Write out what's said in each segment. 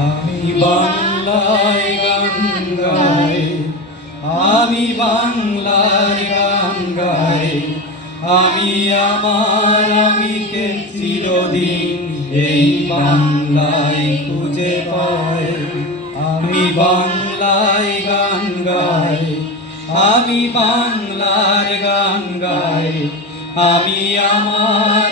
আমি বাংলায় গান গাই, আমি বাংলার গান গাই। আমি আমার আমিকে চিরদিন এই বাংলায় খুঁজে পাই। আমি বাংলায় গান গাই, আমি বাংলার গান গাই। আমি আমার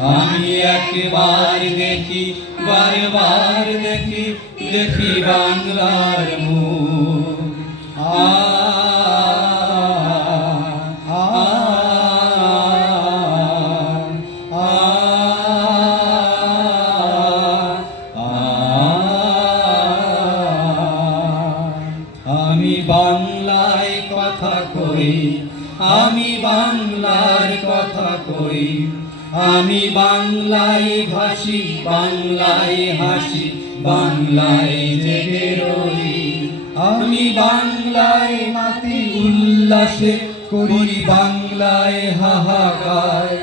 আমি একবার দেখি, বারবার দেখি দেখি বাংলার আমি বাংলায় কথা কই, আমি বাংলার কথা কই। আমি বাংলায় ভাসি, বাংলায় হাসি, বাংলায় জেগে রই। আমি বাংলায় মাতি উল্লাসে করি, বাংলায় হাহাকার।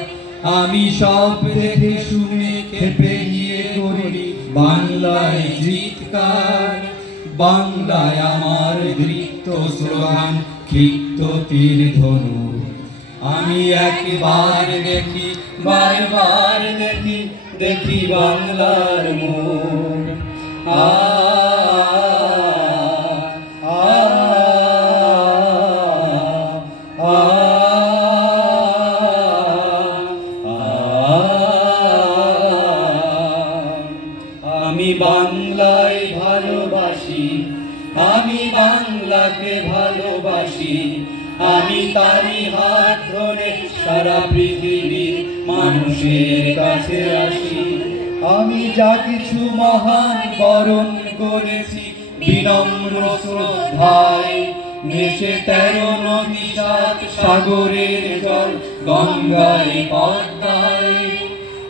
আমি সব দেখে শুনে খেপে গিয়ে করি বাংলায় চিৎকার। বাংলায় আমার দৃপ্ত স্লোগান, ক্ষিপ্ত তীর ধনু আমি একবার দেখি বারবার দেখি দেখি বাংলার আ আ আমি বাংলায় ভালোবাসি আমি বাংলাকে ভালোবাসি আমি তারই হাত ধরে সারা পৃথিবীর মানুষের কাছে আসি। আমি যা কিছু মহান বরণ করেছি, বিনম্র শ্রদ্ধায় দেশে তেরো নদী সাত সাগরের জল গঙ্গায় পদ্মায়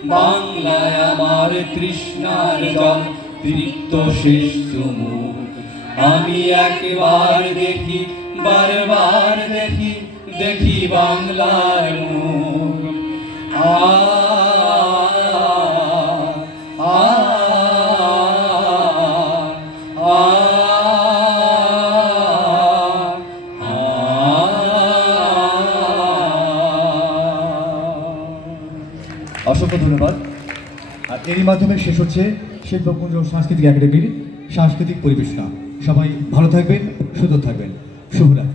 বাংলায় আমার তৃষ্ণার জল তৃপ্ত শেষ আমি একবার দেখি বারবার দেখি দেখি বাংলার মুখ আ অসংখ্য ধন্যবাদ। আর এরই মাধ্যমে শেষ হচ্ছে শিল্পকুঞ্জ সাংস্কৃতিক একাডেমির সাংস্কৃতিক পরিবেশনা। সবাই ভালো থাকবেন, সুন্দর থাকবেন। 舒服两